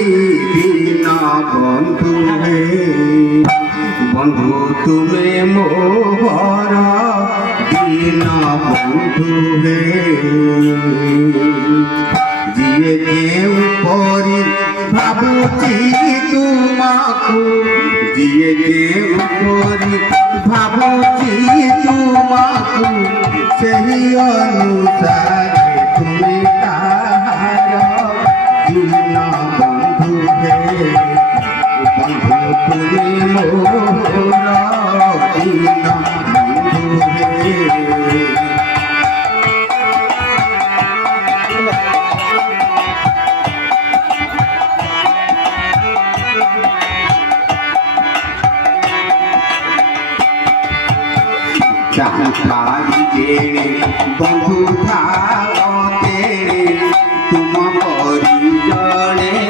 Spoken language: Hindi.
दीन बंधु हे बंधु तुमे मोर दीन बंधु हे जिए केउ परी भाबुची तुमको जिए केउ परी भाबुची तुमको सही अनुसार तुमे ताहार दीन बंधु हे बंधु तुमे मोर दीन बंधु हे चाहतारी जेणे बंधु था तेरे तुम परी जड़े